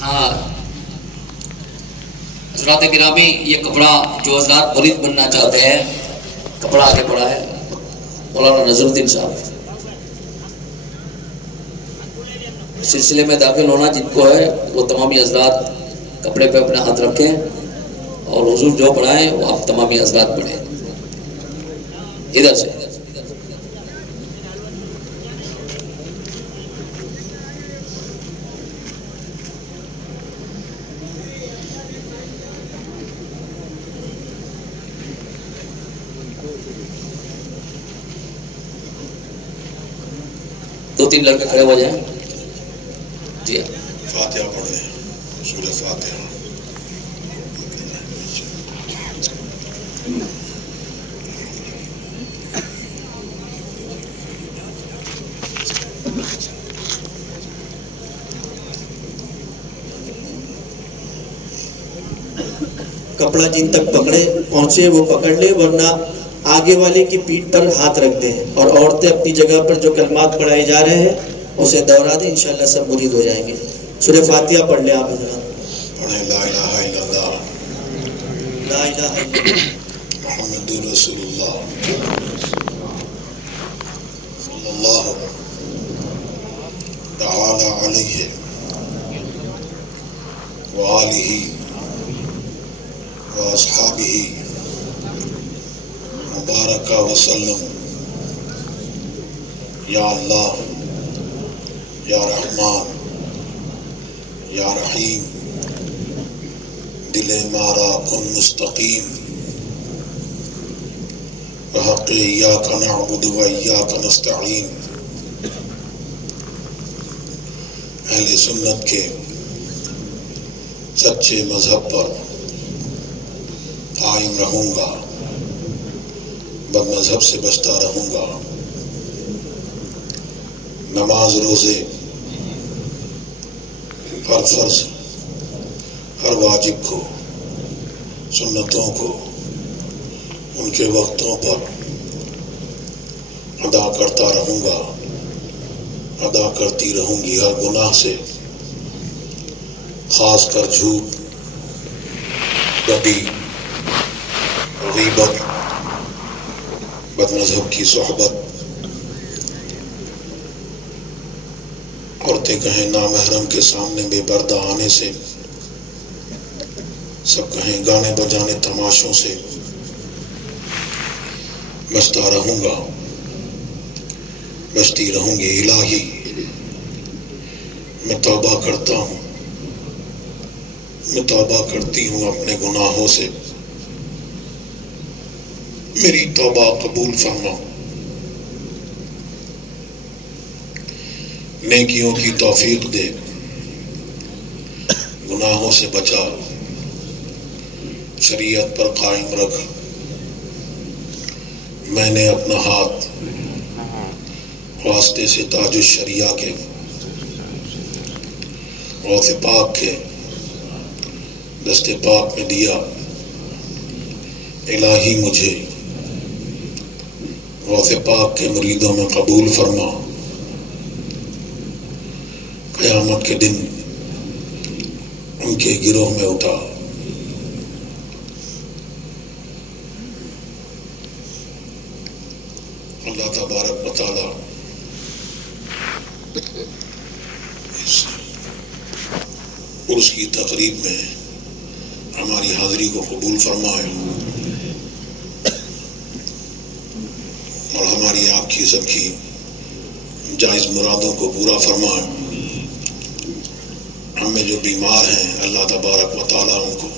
ہاں حضرات گرامی، یہ کپڑا جو حضرات مرید بننا چاہتے ہیں، کپڑا آگے پڑا ہے مولانا نظر الدین صاحب. سلسلے میں داخل ہونا جن کو ہے وہ تمامی حضرات کپڑے پہ اپنا ہاتھ رکھیں اور حضور جو پڑھائیں وہ آپ تمامی حضرات پڑھیں. ادھر سے دو تین لڑکے کھڑے ہو جائیں. جی فاتحہ پڑھ لیں، سورہ فاتحہ. کپڑا جن تک پکڑے پہنچے وہ پکڑ لے، ورنہ آگے والے کی پیٹھ پر ہاتھ رکھ دیں. اور عورتیں اپنی جگہ پر جو کلمات پڑھائے جا رہے ہیں اسے دوہرا دیں، انشاءاللہ سب مرید ہو جائیں گے. سورہ فاتحہ پڑھ لیں آپ حضرات. پڑھیں لا الہ الا اللہ لا الہ الا اللہ محمد رسول اللہ صلی اللہ تعالی علیہ وآلہ واصحابہ مبارک وسلم. یا اللہ، یا رحمان، یا رحیم، دل مارا کن مستقیم، بحق ایاک نعبد و ایاک نستعین. اہل سنت کے سچے مذہب پر قائم رہوں گا، بد مذہب سے بچتا رہوں گا. نماز روزے، ہر فرض، ہر واجب کو، سنتوں کو ان کے وقتوں پر ادا کرتا رہوں گا، ادا کرتی رہوں گی. ہر گناہ سے، خاص کر جھوٹ، بدی، غیبت، بد مذہب کی صحبت، عورتیں کہیں نامحرم کے سامنے بے پردہ آنے سے، سب کہیں گانے بجانے تماشوں سے بچتا رہوں گا، بچتی رہوں گی. الہی میں توبہ کرتا ہوں، میں توبہ کرتی ہوں اپنے گناہوں سے، میری توبہ قبول فرما. نیکیوں کی توفیق دے، گناہوں سے بچا، شریعت پر قائم رکھ. میں نے اپنا ہاتھ واسطے سے تاج الشریعہ کے، غوث پاک کے دست پاک میں دیا. الہی مجھے غوث پاک کے مریدوں میں قبول فرما. قیامت کے دن ان کے گروہ میں اٹھا. اللہ تبارک و تعالی اس عرس کی تقریب میں ہماری حاضری کو قبول فرمائے اور ہماری آپ کی سب کی جائز مرادوں کو پورا فرمائے. ہمیں جو بیمار ہیں اللہ تبارک و تعالیٰ ان کو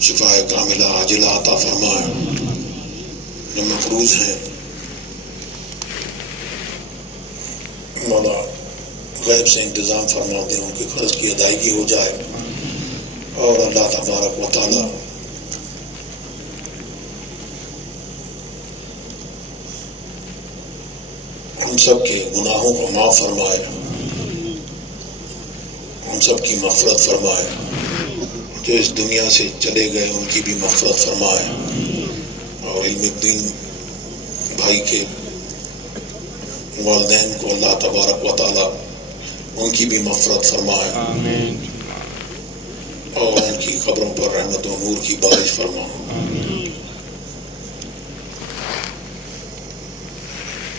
شفاء کاملہ عاجلہ عطا فرمائے. جو مقروض ہیں مولا غیب سے انتظام فرما دیں، ان کے قرض کی ادائیگی ہو جائے اور اللہ تبارک و تعالیٰ ہم سب کے گناہوں کو معاف فرمائے، ہم سب کی مغفرت فرمائے. جو اس دنیا سے چلے گئے ان کی بھی مغفرت فرمائے اور علم الدین بھائی کے والدین کو اللہ تبارک و تعالیٰ उनकी भी मग़फ़िरत फरमाए और उनकी क़ब्रों पर रहमत और नूर की बारिश फरमाए।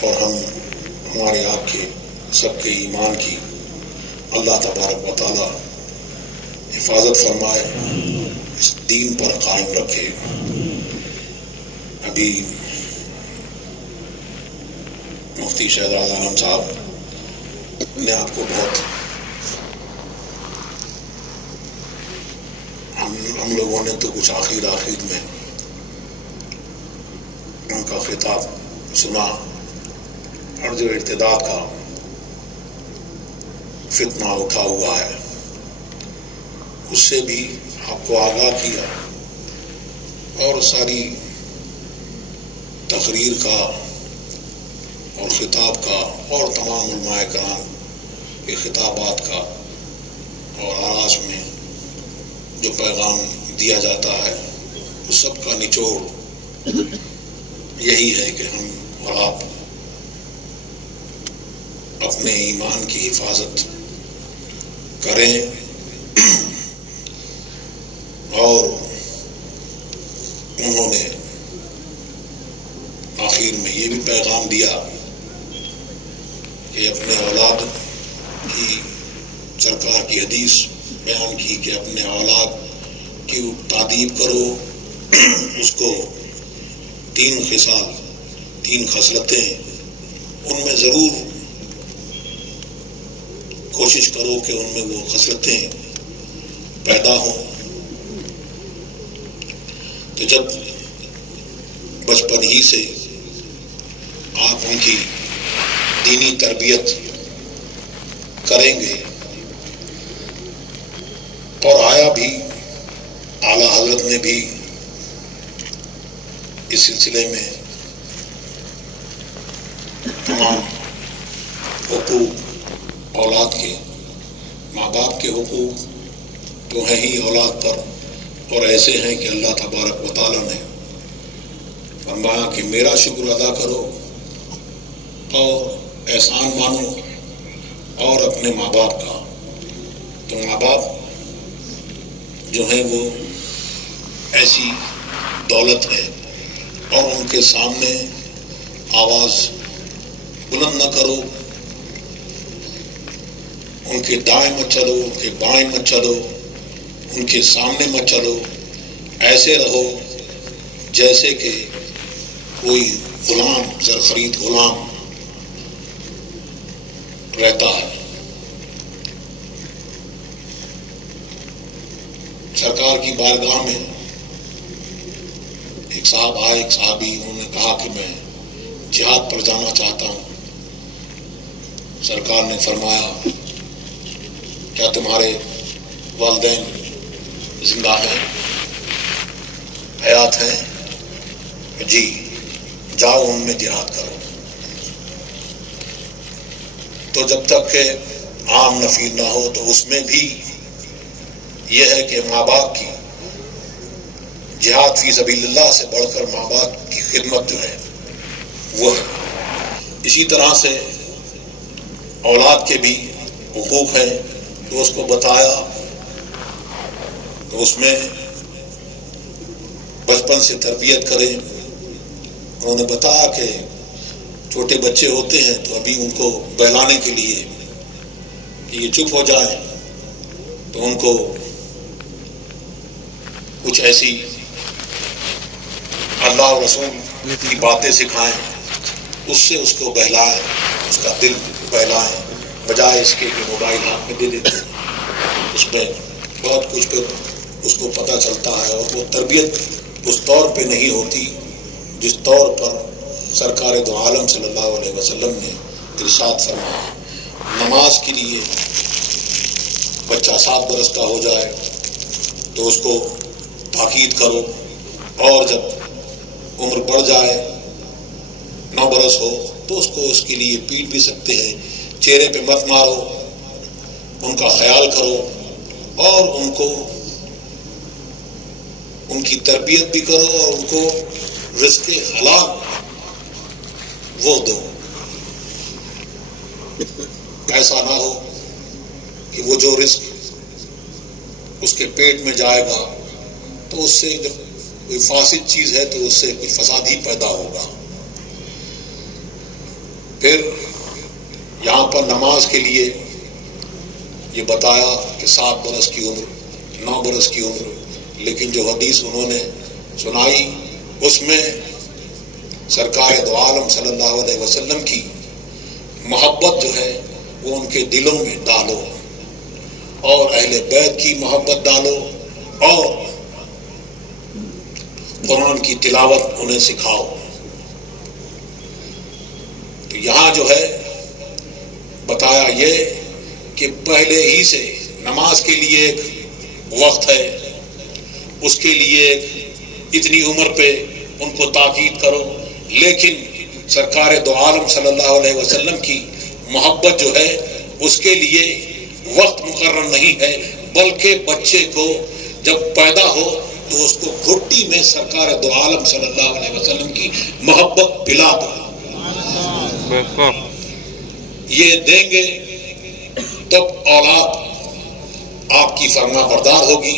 और हमारे आपके सबके ईमान की अल्लाह तबारक व तआला हिफाजत फरमाए, इस दीन पर कायम रखे। अभी मुफ्ती शहजाद आलम साहब ने आपको बहुत हम लोगों ने तो कुछ आखिर में उनका खिताब सुना और जो इर्तिदाद का फितना उठा हुआ है उससे भी आपको आगाह किया और सारी तकरीर का और खिताब का और तमाम उलमाए कराम के खिताबात का और आरास में जो पैगाम दिया जाता है उस सब का निचोड़ यही है कि हम और आप अपने ईमान की हिफाजत करें और उन्होंने आखिर में ये भी पैगाम दिया कि अपने औलाद की सरकार की हदीस बयान की कि अपने औलाद की तादीब करो, उसको 3 खिसाल 3 खसलतें उनमें ज़रूर कोशिश करो कि उनमें वो खसलतें पैदा हों। तो जब बचपन ही से आप उनकी दीनी तरबियत करेंगे और आया भी आला हजरत ने भी इस सिलसिले में तमाम हुकूक औलाद के, माँ बाप के हुकूक तो हैं ही औलाद पर और ऐसे हैं कि अल्लाह तबारक व तआला ने फरमाया कि मेरा शुक्र अदा करो और एहसान मानो और अपने माँ बाप का। तो माँ बाप जो है वो ऐसी दौलत है और उनके सामने आवाज़ बुलंद न करो, उनके दाएं मत चलो, उनके बाएं मत चलो, उनके सामने मत चलो, ऐसे रहो जैसे कि कोई गुलाम, ज़रख़रीद गुलाम रहता है। सरकार की बारगाह में एक साहब आए, एक साहबी, उन्होंने कहा कि मैं जिहाद पर जाना चाहता हूँ। सरकार ने फरमाया क्या तुम्हारे वालिदैन जिंदा हैं, हयात हैं? जी, जाओ उनमें जिहाद करो। तो जब तक के आम नफीर ना हो तो उसमें भी यह है कि माँ बाप की जिहाद फी सबीलिल्लाह से बढ़कर माँ बाप की खिदमत जो है वो है। इसी तरह से औलाद के भी हुकूक हैं तो उसको बताया, तो उसमें बचपन से तरबियत करें। उन्होंने बताया कि छोटे बच्चे होते हैं तो अभी उनको बहलाने के लिए कि ये चुप हो जाएं तो उनको कुछ ऐसी अल्लाह और रसूल की बातें सिखाएं, उससे उसको बहलाएं, उसका दिल बहलाएं, बजाय इसके कि मोबाइल हाथ में दे देते हैं। उसमें बहुत कुछ पे उसको पता चलता है और वो तरबियत उस तौर पे नहीं होती जिस तौर पर सरकार दो आलम सल्लल्लाहु अलैहि वसल्लम ने इरशाद फरमाया। नमाज के लिए बच्चा 7 बरस का हो जाए तो उसको ताकीद करो, और जब उम्र बढ़ जाए 9 बरस हो तो उसको उसके लिए पीट भी सकते हैं, चेहरे पे मत मारो, उनका ख्याल करो और उनको उनकी तरबियत भी करो और उनको रिज़्क़ हलाल वो दो। ऐसा ना हो کہ وہ جو رزق اس کے پیٹ میں جائے گا تو اس سے جب کوئی فاسد چیز ہے تو اس سے کچھ فساد ہی پیدا ہوگا. پھر یہاں پر نماز کے لیے یہ بتایا کہ 7 برس کی عمر 9 برس کی عمر، لیکن جو حدیث انہوں نے سنائی اس میں سرکار دو عالم صلی اللہ علیہ وسلم کی محبت جو ہے وہ ان کے دلوں میں ڈالو، اور اہل بیت کی محبت ڈالو، اور قرآن کی تلاوت انہیں سکھاؤ. تو یہاں جو ہے بتایا یہ کہ پہلے ہی سے نماز کے لیے ایک وقت ہے، اس کے لیے اتنی عمر پہ ان کو تاکید کرو، لیکن سرکار دو عالم صلی اللہ علیہ وسلم کی محبت جو ہے اس کے لیے وقت مقرر نہیں ہے، بلکہ بچے کو جب پیدا ہو تو اس کو گھٹی میں سرکار دو عالم صلی اللہ علیہ وسلم کی محبت پلا دو. یہ دیں گے تب اولاد آپ کی فرما بردار ہوگی.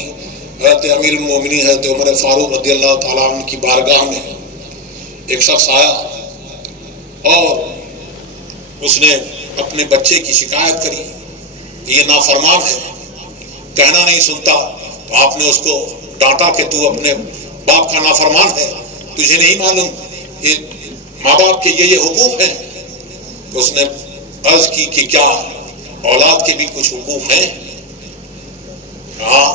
حضرت امیر المومنین حضرت عمر فاروق رضی اللہ تعالیٰ عنہ کی بارگاہ میں ایک شخص آیا اور اس نے اپنے بچے کی شکایت کری، یہ نافرمان ہے، کہنا نہیں سنتا. تو آپ نے اس کو ڈانٹا کہ تو اپنے باپ کا نافرمان ہے، تجھے نہیں معلوم یہ ماں باپ کے یہ حقوق ہیں. تو اس نے عرض کی کہ کیا اولاد کے بھی کچھ حقوق ہیں؟ ہاں،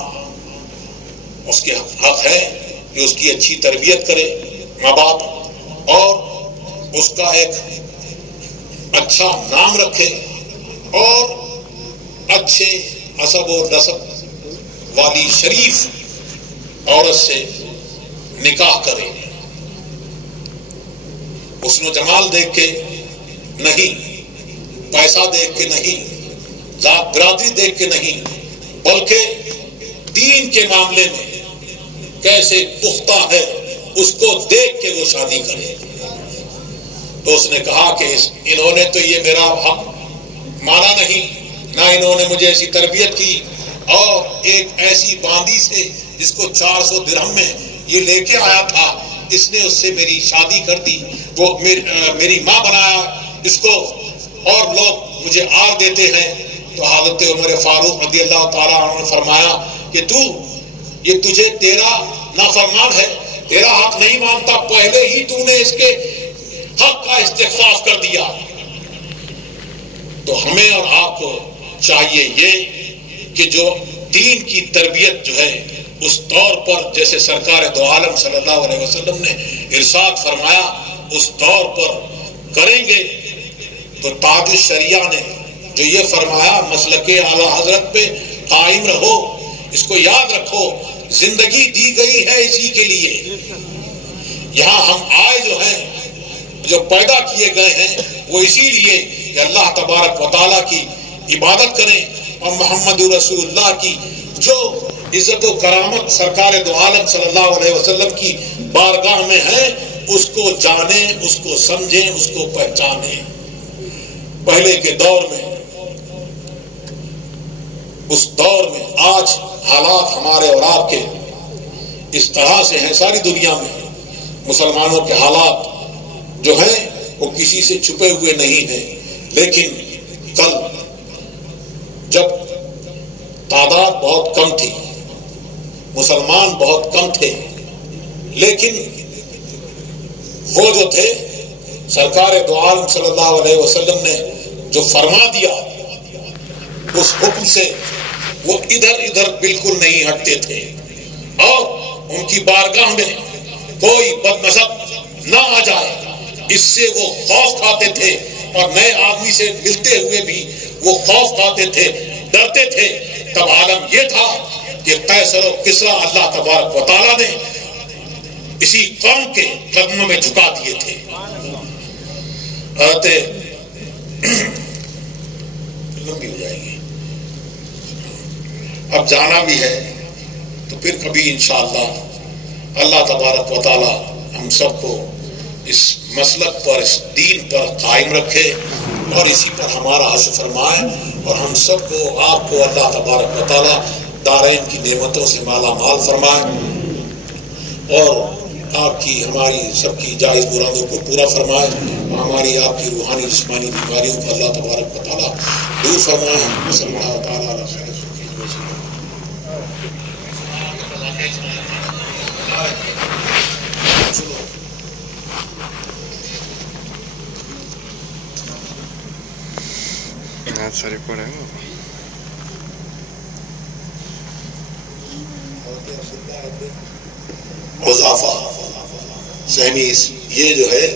اس کے حق ہے کہ اس کی اچھی تربیت کرے ماں باپ، اور اس کا ایک اچھا نام رکھے، اور اچھے حسب و نسب والی شریف عورت سے نکاح کرے. حسن و جمال دیکھ کے نہیں، پیسہ دیکھ کے نہیں، ذات برادری دیکھ کے نہیں، بلکہ دین کے معاملے میں کیسے پختہ ہے اس کو دیکھ کے وہ شادی کرے. تو اس نے کہا کہ انہوں نے تو یہ میرا حق مانا نہیں، نہ انہوں نے مجھے ایسی تربیت کی، اور ایک ایسی باندی سے جس کو 400 درہم میں یہ لے کے آیا تھا، اس نے اس سے میری شادی کر دی، وہ میری ماں بنایا اس کو، اور لوگ مجھے آر دیتے ہیں. تو حضرت عمر فاروق رضی اللہ تعالیٰ عنہ نے فرمایا کہ یہ تجھے تیرا نافرمان ہے، تیرا حق نہیں مانتا، پہلے ہی تو نے اس کے حق کا استخفاف کر دیا. تو ہمیں اور آپ کو چاہیے یہ کہ جو دین کی تربیت جو ہے اس طور پر جیسے سرکار دو عالم صلی اللہ علیہ وسلم نے ارشاد فرمایا اس طور پر کریں گے تو تاج الشریعہ نے جو یہ فرمایا مسلک اعلیٰ حضرت پہ قائم رہو. اس کو یاد رکھو، زندگی دی گئی ہے اسی کے لیے. یہاں ہم آئے جو ہیں، جو پیدا کیے گئے ہیں، وہ اسی لیے کہ اللہ تبارک و تعالیٰ کی عبادت کریں، اور محمد رسول اللہ کی جو عزت و کرامت سرکار دو عالم صلی اللہ علیہ وسلم کی بارگاہ میں ہے اس کو جانیں، اس کو سمجھیں، اس کو پہچانیں. پہلے کے دور میں، اس دور میں آج حالات ہمارے اور آپ کے اس طرح سے ہیں، ساری دنیا میں مسلمانوں کے حالات جو ہیں وہ کسی سے چھپے ہوئے نہیں ہیں. لیکن کل جب تعداد بہت کم تھی، مسلمان بہت کم تھے، لیکن وہ جو تھے سرکار دو عالم صلی اللہ علیہ وسلم نے جو فرما دیا اس حکم سے وہ ادھر ادھر بالکل نہیں ہٹتے تھے، اور ان کی بارگاہ میں کوئی بد نسب نہ آ جائے اس سے وہ خوف کھاتے تھے، اور نئے آدمی سے ملتے ہوئے بھی وہ خوف کھاتے تھے، ڈرتے تھے. تب عالم یہ تھا کہ قیصر و کسریٰ اللہ تبارک و تعالیٰ نے اسی قوم کے قدموں میں جھکا دیے تھے. لمبی ہو جائے گی، اب جانا بھی ہے تو پھر کبھی انشاءاللہ اللہ تبارک و تعالیٰ ہم سب کو اس مسلک پر، اس دین پر قائم رکھے. اور اسی پر ہمارا حشر فرمائے اور ہم سب کو آپ کو اللہ تبارک و تعالیٰ دارین کی نعمتوں سے مالا مال فرمائے اور آپ کی ہماری سب کی جائز مرادوں کو پورا فرمائے اور ہماری آپ کی روحانی جسمانی بیماریوں کو اللہ تبارک و تعالیٰ دور فرمائے. صلی اللہ تعالیٰ علیہ وسلم. ساری پڑے حذیفہ سہمی یہ جو ہے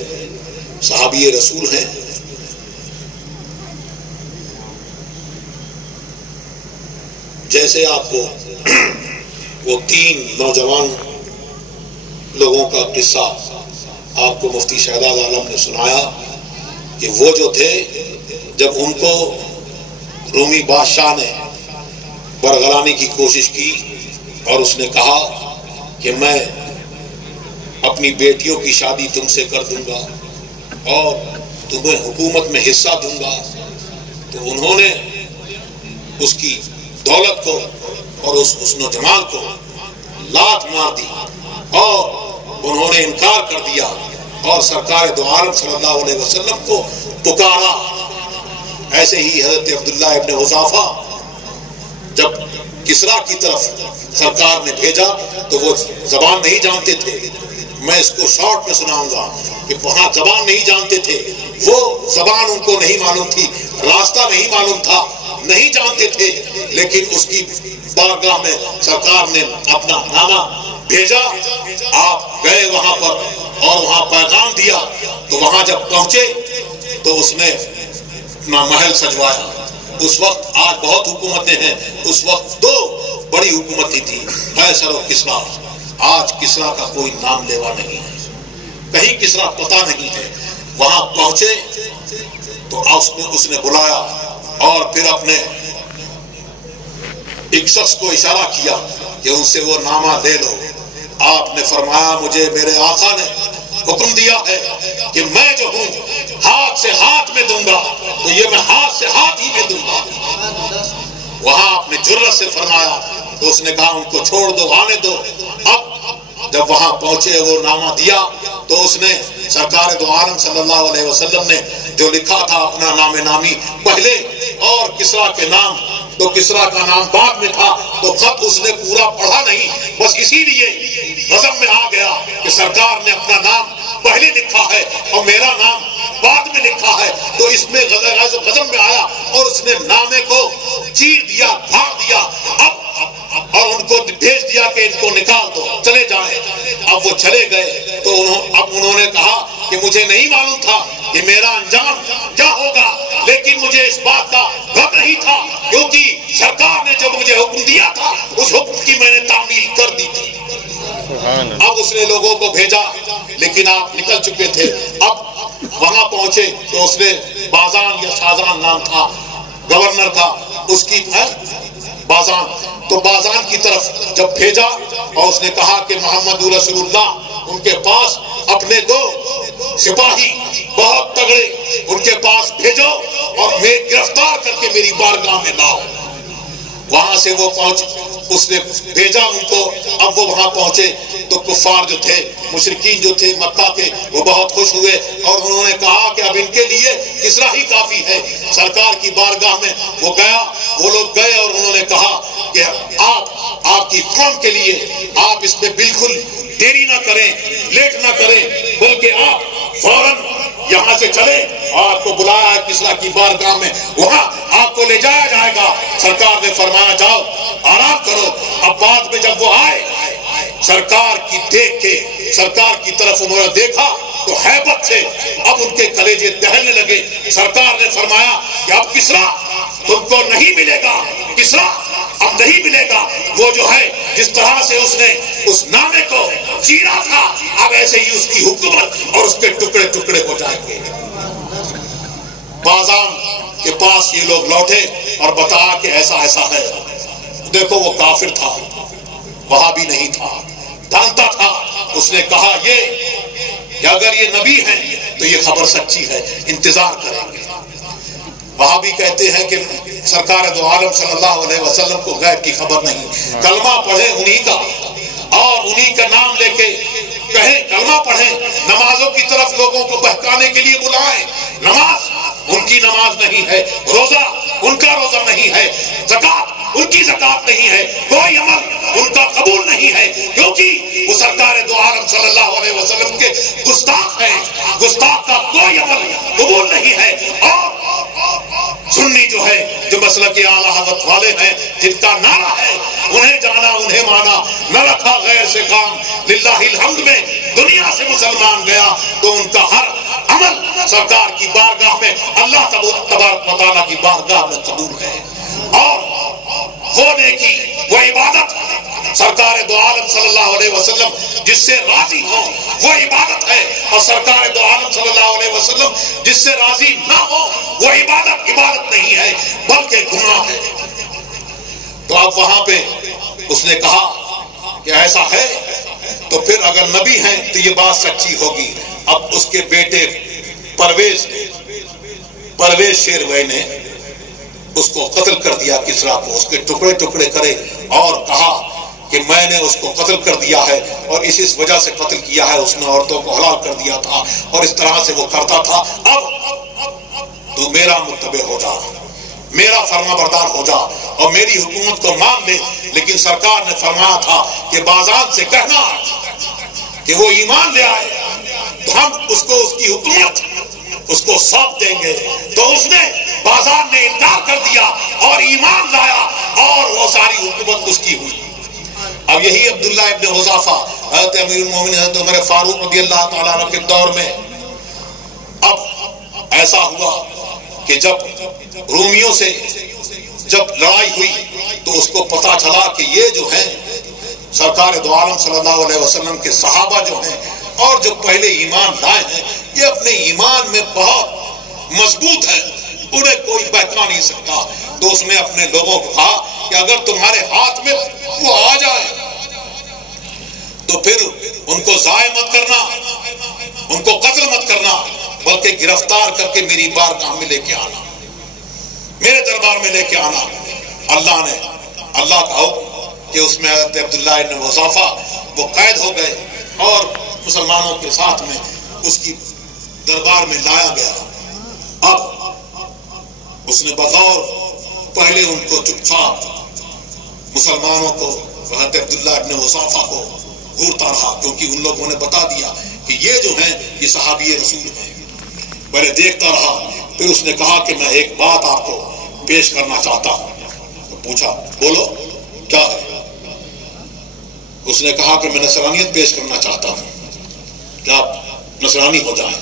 صحابی رسول ہیں. جیسے آپ کو وہ 3 نوجوان لوگوں کا قصہ آپ کو مفتی شہزاد عالم نے سنایا کہ وہ جو تھے جب ان کو رومی بادشاہ نے برگلانے کی کوشش کی اور اس نے کہا کہ میں اپنی بیٹیوں کی شادی تم سے کر دوں گا اور تمہیں حکومت میں حصہ دوں گا، تو انہوں نے اس کی دولت کو اور اس حسن و جمال کو لات مار دی اور انہوں نے انکار کر دیا اور سرکار دو عالم صلی اللہ علیہ وسلم کو پکارا. ایسے ہی حضرت عبداللہ ابن حذیفہ جب کسریٰ کی طرف سرکار نے بھیجا تو وہ زبان نہیں جانتے تھے. میں اس کو شارٹ میں سناؤں گا کہ وہاں زبان نہیں جانتے تھے، وہ زبان ان کو نہیں معلوم تھی، راستہ نہیں معلوم تھا، نہیں جانتے تھے، لیکن اس کی بارگاہ میں سرکار نے اپنا نامہ بھیجا. آپ گئے وہاں پر اور وہاں پیغام دیا تو وہاں جب پہنچے تو اس نے اپنا محل سجوایا. اس وقت آج بہت حکومتیں ہیں، اس وقت 2 بڑی حکومتیں تھی، قیصر اور کسریٰ. آج کسریٰ کا کوئی نام لیوا نہیں ہے، کہیں کسریٰ پتہ نہیں ہے. وہاں پہنچے تو اس نے بلایا اور پھر اپنے ایک شخص کو اشارہ کیا کہ ان سے وہ نامہ لے لو. آپ نے فرمایا مجھے میرے آقا نے حکم دیا ہے کہ میں جو ہوں ہاتھ سے ہاتھ میں دوں گا، تو یہ میں ہاتھ سے ہاتھ ہی میں دوں گا. وہاں آپ نے جرأت سے فرمایا تو اس نے کہا ان کو چھوڑ دو، آنے دو. اب جب وہاں پہنچے وہ نامہ دیا تو اس نے سرکار دو عالم صلی اللہ علیہ وسلم نے جو لکھا تھا اپنا نام نامی پہلے اور کسریٰ کے نام، تو کسریٰ کا نام بعد میں تھا، تو خط اس نے پورا پڑھا نہیں، بس اسی لیے غضب میں آ گیا کہ سرکار نے اپنا نام پہلے لکھا ہے اور میرا نام بعد میں لکھا ہے. تو اس میں غضب میں آیا اور اس نے نامے کو چیر دیا، پھاڑ دیا اور ان کو بھیج دیا کہ ان کو نکال دو، چلے جائیں. اب وہ چلے گئے تو اب انہوں نے کہا کہ مجھے نہیں معلوم تھا کہ میرا انجام کیا ہوگا، لیکن مجھے اس بات کا غم نہیں تھا کیونکہ سرکار نے جو مجھے حکم دیا تھا اس حکم کی میں نے تعمیل کر دی تھی. اب اس نے لوگوں کو بھیجا لیکن آپ نکل چکے تھے. اب وہاں پہنچے تو اس نے بازان یا شازان نام تھا گورنر کا، اس کی بازان، تو بازان کی طرف جب بھیجا اور اس نے کہا کہ محمد رسول اللہ ان کے پاس اپنے 2 سپاہی بہت تگڑے ان کے پاس بھیجو اور میں گرفتار کر کے میری بارگاہ میں لاؤ. وہاں سے وہ پہنچ، اس نے بھیجا ان کو. اب وہ وہاں پہنچے تو کفار جو تھے، مشرکین جو تھے مکہ کے، وہ بہت خوش ہوئے اور انہوں نے کہا کہ اب ان کے لیے کسریٰ ہی کافی ہے. سرکار کی بارگاہ میں وہ گیا، وہ لوگ گئے اور انہوں نے کہا کہ آپ کی قوم کے لیے آپ اس میں بالکل دیری نہ کریں، لیٹ نہ کریں، بلکہ آپ فوراً یہاں سے چلے. آپ کو بلایا ہے کسریٰ کی بارگاہ میں، وہاں آپ کو لے جایا جائے گا. سرکار نے فرمایا جاؤ آرام کرو. اب بعد میں جب وہ آئے سرکار کی دیکھ کے سرکار کی طرف انہوں نے دیکھا تو ہیبت سے اب ان کے کلیجے دہلنے لگے. سرکار نے فرمایا کہ اب کسریٰ تم کو نہیں ملے گا، کسریٰ اب نہیں ملے گا. وہ جو ہے جس طرح سے اس نے اس نامے کو چیرا تھا اب ایسے ہی اس کی حکومت اور اس کے ٹکڑے ٹکڑے ہو جائیں گے. بازان کے پاس یہ لوگ لوٹے اور بتایا کہ ایسا ایسا ہے. دیکھو وہ کافر تھا، وہاں بھی نہیں تھا، جانتا تھا. اس نے کہا کہ اگر یہ نبی ہیں تو یہ خبر سچی ہے، انتظار کریں گے. वहाबी कहते हैं कि सरकार दो आलम सल्लल्लाहु अलैहि वसल्लम को गैब की खबर नहीं, कलमा पढ़े उन्हीं का और उन्हीं का नाम लेके कहें, कलमा पढ़ें, नमाजों की तरफ लोगों को बहकाने के लिए बुलाएं। नमाज उनकी नमाज नहीं है, रोजा उनका रोजा नहीं है, ज़कात उनकी ज़कात नहीं है, कोई अमल उनका कबूल नहीं है, क्योंकि वो सरकार दो आलम सल्लल्लाहु अलैहि वसल्लम के गुस्ताख है। गुस्ताख का कोई अमल कबूल नहीं है। और सुन्नी जो है, जो मसलक के आला हज़रत वाले हैं, जिनका नारा है उन्हें जाना उन्हें माना, न रखा गैर से काम, लिल्लाहिल हम्द में दुनिया से मुसलमान गया तो उनका हर अमल सरकार की बारगाह में, अल्लाह तबारक व तआला की बारगाह में कबूल है। और वो नेकी, वो इबादत सरकार दो आलम सल्लल्लाहु अलैहि वसल्लम जिससे राजी हो वो इबादत है, और सरकार दो आलम सल्लल्लाहु अलैहि वसल्लम जिससे राजी ना हो वो इबादत नहीं है बल्कि गुनाह है। तो अब वहां पे उसने कहा कि ऐसा है तो फिर अगर नबी हैं तो ये बात सच्ची होगी। अब उसके बेटे परवेज शेरवै ने उसको कत्ल कर दिया, किसरा को उसके टुकड़े टुकड़े करे और कहा कि मैंने उसको कत्ल कर दिया है और इस वजह से कत्ल किया है, उसने औरतों को हलाल कर दिया था और इस तरह से वो करता था। अब तू मेरा मुत्तबे हो जा, मेरा फर्माबरदार हो जा और मेरी हुकूमत को मान ले। लेकिन सरकार ने फरमाया था कि बाज़ान से कहना कि वो ईमान ले आए तो हम उसको उसकी हुकूमत उसको सौंप देंगे। तो उसने, बाज़ार ने इनकार कर दिया और ईमान लाया और वो सारी हुकूमत उसकी हुई। अब यही अब्दुल्ला इब्न हुज़ाफा हज़रत अमीरुल मोमिनीन हज़रत उमर फारूक रज़ियल्लाहु तआला अन्हु के दौर में अब ऐसा हुआ कि जब रोमियों से जब लड़ाई हुई तो उसको पता चला कि ये जो है सरकार दो आलम सल्लल्लाहु अलैहि वसल्लम के सहाबा जो हैं और जो पहले ईमान लाए हैं, ये अपने ईमान में बहुत मजबूत है, उन्हें कोई बहका नहीं सकता। तो उसने अपने लोगों को कहा कि अगर तुम्हारे हाथ में वो आ जाए तो फिर उनको ज़ाय मत करना, उनको कत्ल मत करना, बल्कि गिरफ्तार करके मेरी बारगाह में लेके आना, मेरे दरबार में लेके आना। अल्लाह का हुक्म कि उसमें हज़रत अब्दुल्ला इब्न हुज़ाफा वो कैद हो गए और मुसलमानों के साथ में उसकी दरबार में लाया गया। अब उसने बगौर पहले उनको चुपचाप मुसलमानों को, हज़रत अब्दुल्ला इब्न हुज़ाफा को घूरता रहा, क्योंकि उन लोगों ने बता दिया कि ये जो हैं ये सहाबी रसूल हैं। पहले देखता रहा, फिर उसने कहा कि मैं एक बात आपको पेश करना चाहता हूँ। तो पूछा, बोलो क्या है? उसने कहा कि मैं नसरानियत पेश करना चाहता हूँ कि आप नसरानी हो जाएं।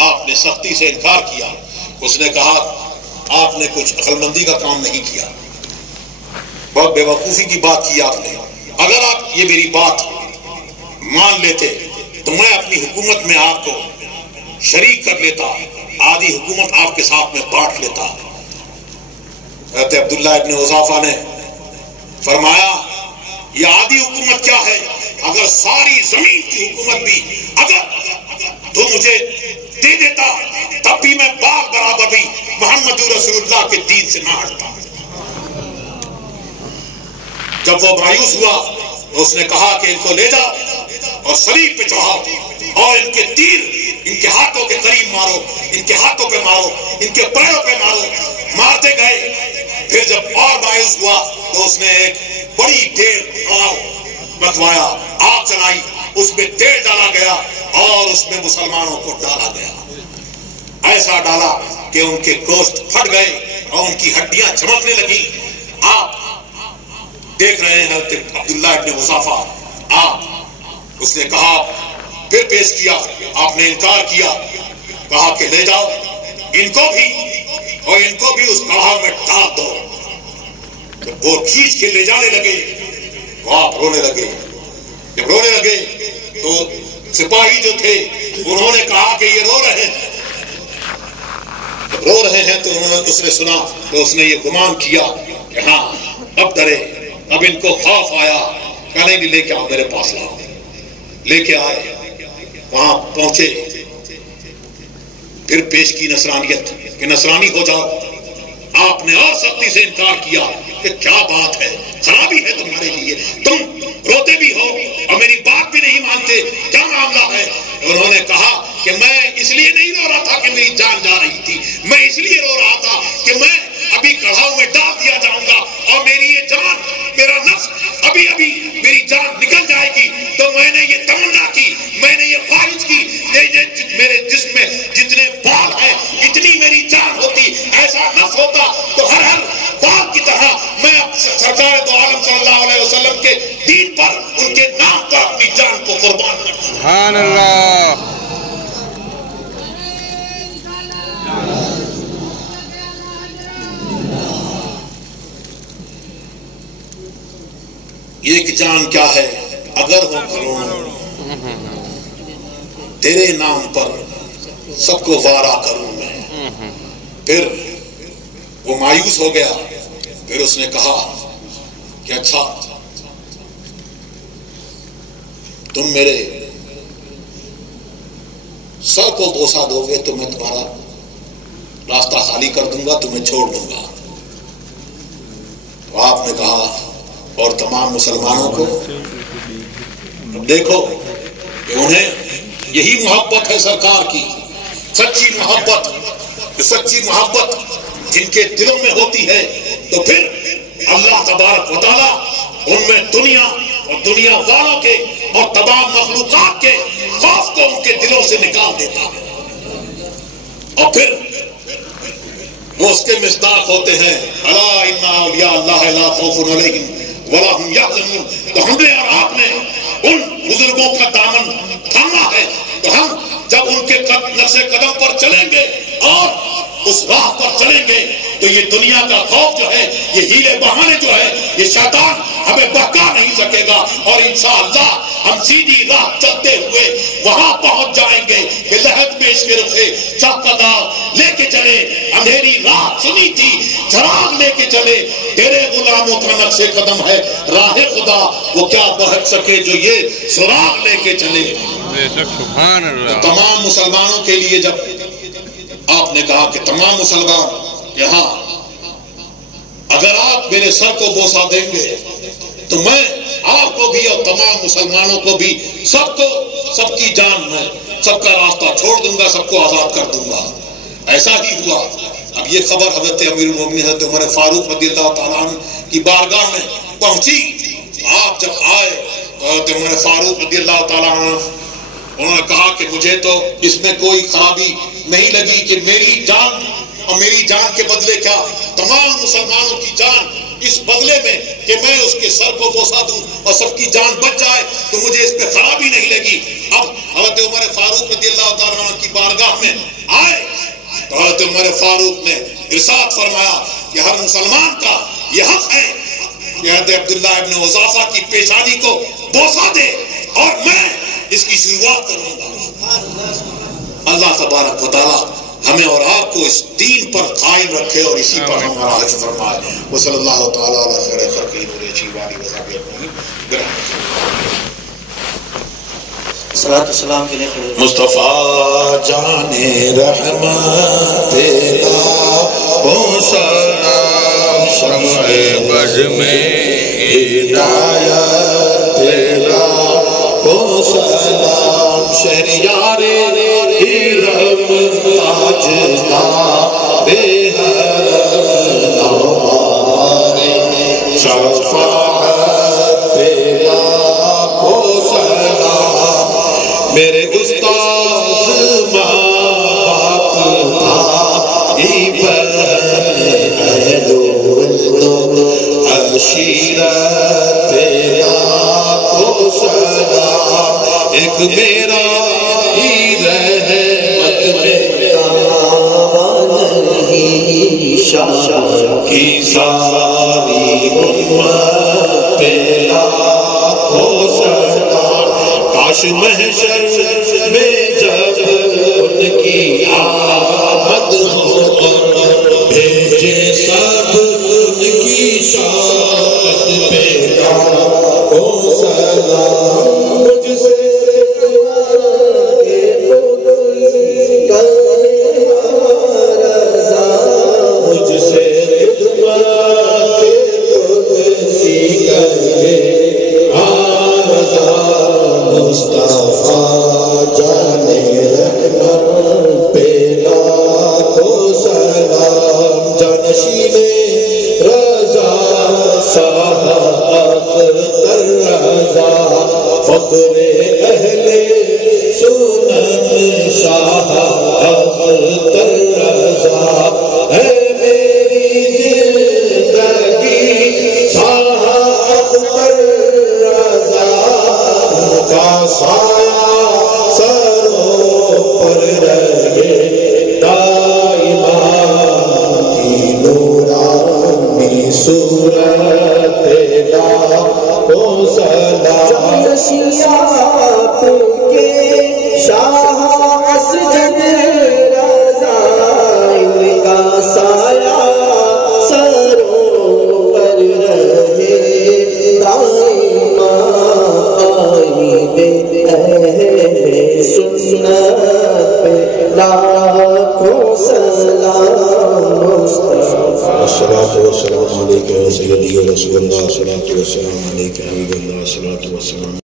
आपने सख्ती से इनकार किया। उसने कहा आपने कुछ अक्लमंदी का काम नहीं किया, बहुत बेवकूफ़ी की बात की आपने। अगर आप ये मेरी बात मान लेते तो मैं अपनी हुकूमत में आपको शरीक कर लेता, आधी हुकूमत आपके साथ में बांट लेता। हज़रत अब्दुल्ला इब्न हुज़ाफा ने फरमाया, ये आधी हुकूमत क्या है, अगर सारी जमीन की हुकूमत भी अगर तो मुझे दे देता तब भी मैं बाग बराबर भी मोहम्मद रसूलुल्लाह के दीन से ना हटता। जब वो मायूस हुआ तो उसने कहा कि इनको ले जाओ और सलीब पे चढ़ाओ और इनके तीर इनके हाथों के करीब मारो, इनके हाथों पे मारो, इनके पैरों पे मारो। मारते गए। फिर जब और मायूस हुआ तो उसने एक बड़ी ढेर आग रखवाया, आग चलाई, उसमें तेल डाला गया और उसमें मुसलमानों को डाला गया। ऐसा डाला कि उनके गोश्त फट गए और उनकी हड्डियां चमकने लगी। आप देख रहे हैं हज़रत अब्दुल्ला इब्न हुज़ाफा। आप उसने कहा, फिर पेश किया, आपने इनकार किया, कहा कि ले जाओ इनको भी और इनको भी उस कढ़ा में डाल दो। तो वो खींच के ले जाने लगे, वो आप रोने लगे। जब रोने लगे तो सिपाही जो थे उन्होंने कहा कि ये रो रहे हैं। जब रो रहे हैं तो उसने सुना तो उसने ये गुमान किया कि हाँ अब डरे, अब इनको खौफ आया। कहने नहीं, लेके आओ मेरे पास लाओ। लेके आए, वहां पहुंचे, फिर पेश की नसरानियत कि नसरानी हो जाओ। आपने और सख्ती से इनकार किया कि क्या बात है, खराबी है तुम्हारे लिए, तुम रोते भी हो और मेरी बात भी नहीं मानते, क्या मामला है? उन्होंने कहा कि मैं इसलिए नहीं रो रहा था कि मेरी जान जा रही थी, मैं इसलिए रो रहा था कि मैं अभी कढ़ाऊ में डाल दिया जाऊंगा और मेरी ये जान, मेरा नफ्स अभी अभी मेरी जान निकल जाएगी। तो मैंने ये तमन्ना की, मैंने ये ख्वाहिश की, मेरे जिस्म में जितने बाल हैं इतनी मेरी जान होती, ऐसा नफ्स होता तो हर बाल की तरह मैं सरकार दो आलम सल्लल्लाहु अलैहि वसल्लम के दीन पर, उनके नाम पर अपनी जान को कुर्बान करता। सुभान अल्लाह। एक जान क्या है, अगर हो करोड़ों, तेरे नाम पर सबको वारा करूं मैं। फिर वो मायूस हो गया, फिर उसने कहा कि अच्छा तुम मेरे सर को बोसा दोगे तो मैं तुम्हारा रास्ता खाली कर दूंगा, तुम्हें छोड़ दूंगा। तो आपने कहा और तमाम मुसलमानों को, देखो कि उन्हें यही मोहब्बत है सरकार की, सच्ची मोहब्बत। सच्ची मोहब्बत जिनके दिलों में होती है तो फिर अल्लाह तबारक व तआला उनमें दुनिया और दुनिया वालों के और तमाम मखलूकात के खौफ को उनके दिलों से निकाल देता है। और फिर वो उसके मिस्दाक होते हैं, अला इन्ना औलिया अल्लाह ला खौफुन अलैहिम वला हुम यहज़नून। तो हमने और आपने उन बुजुर्गों का दामन थामा है, तो हम जब उनके नक्शे कदम पर चलेंगे और उस राह पर चलेंगे तो ये दुनिया का खौफ जो है, ये हीले बहाने जो है, ये शैतान हमें बहका नहीं सकेगा और इंशाअल्लाह हम सीधी राह चलते हुए वहां पहुंच जाएंगे कि लहद में इसके रुखे चौकदार लेके चले, अंधेरी राह सुनी थी चराग लेके चले, तेरे गुलामों का नक्शे कदम है राह खुदा, वो क्या बहक सके जो ये सुराग लेके चले। तो तमाम मुसलमानों के लिए जब आपने कहा कि तमाम मुसलमान यहाँ, अगर आप मेरे सर को बोसा देंगे तो मैं आपको भी और तमाम मुसलमानों को भी, सबको, सबकी जान में सबका रास्ता छोड़ दूंगा, सबको आजाद कर दूंगा। ऐसा ही हुआ। अब ये खबर हजरत अमीरुल मोमिनीन हजरत उमर फारूक रज़ियल्लाहु ताला अन्हु की बारगाह में पहुंची। आप जब आए तो हजरत उमर फारूक रज़ियल्लाहु ताला अन्हु, उन्होंने कहा कि मुझे तो इसमें कोई खराबी नहीं लगी कि मेरी जान और मेरी जान के बदले क्या तमाम मुसलमानों की जान, इस बदले में कि मैं उसके सर को बोसा दूं और सबकी जान बच जाए, तो मुझे इस पे खराबी नहीं लगी। अब हज़रत उमर फारूक रज़ियल्लाहु ताला अन्हु की बारगाह में आए तो हज़रत उमर फारूक ने इरशाद फरमाया कि हर मुसलमान का यह हक है कि हज़रत अब्दुल्लाह इब्न उज़ाफा की पेशानी को बोसा दे और मैं इसकी शुरुआत करूंगा। अल्लाह तबारक व तआला हमें और आपको इस दीन पर कायम रखे और इसी पर हमारा हज फरमाए। व सल्लल्लाहु तआला अला खैर खल्क़िही नूर जीवानी व सहाबी अजमईन। सलातो सलाम के लिए मुस्तफा जाने रहमत तेरा ओ सलाम, शम्ए बज़ में हिदायत तेरा ओ सलाम, शहरियारे हिरम ताजदा बेहरम नवारे, शफ़ाअत तेरा ओ सलाम, मेरे उस्ताद माँ बाप भाई बहन अशीरत तेरा ओ सलाम, एक मेरा ही रहमत की सारी उम्मत तेरा ओ सलाम, काश महशर में जब उनकी आमद हो भेजे सब उनकी शामत पे ओ सलाम, मुझसे मुझसे रहे आरज़ा मुस्तफ़ा जाने रहमत पे लाखों सलाम जानशीने रज़ा शाह अख्तर रज़ा फ़ख्रे अहले सुनन शाह अख्तर रज़ा है मेरी जिंदगी शाह अख्तर रज़ा उनका साया सरों पर रहे दाइमा की नूरानी सूरत लाखों सलाम नशियात के शाह असजद रज़ा इनका साया सरों पर रहे दाइमा आईबे अहले सुन्नत पे लाखों सलाम मुस्तफ़ा अस्सलातु वस्सलामु अलैका या सय्यदी या रसूलल्लाह अस्सलातु वस्सलामु अलैका या हबीबल्लाह अस्सलातु वस्सलाम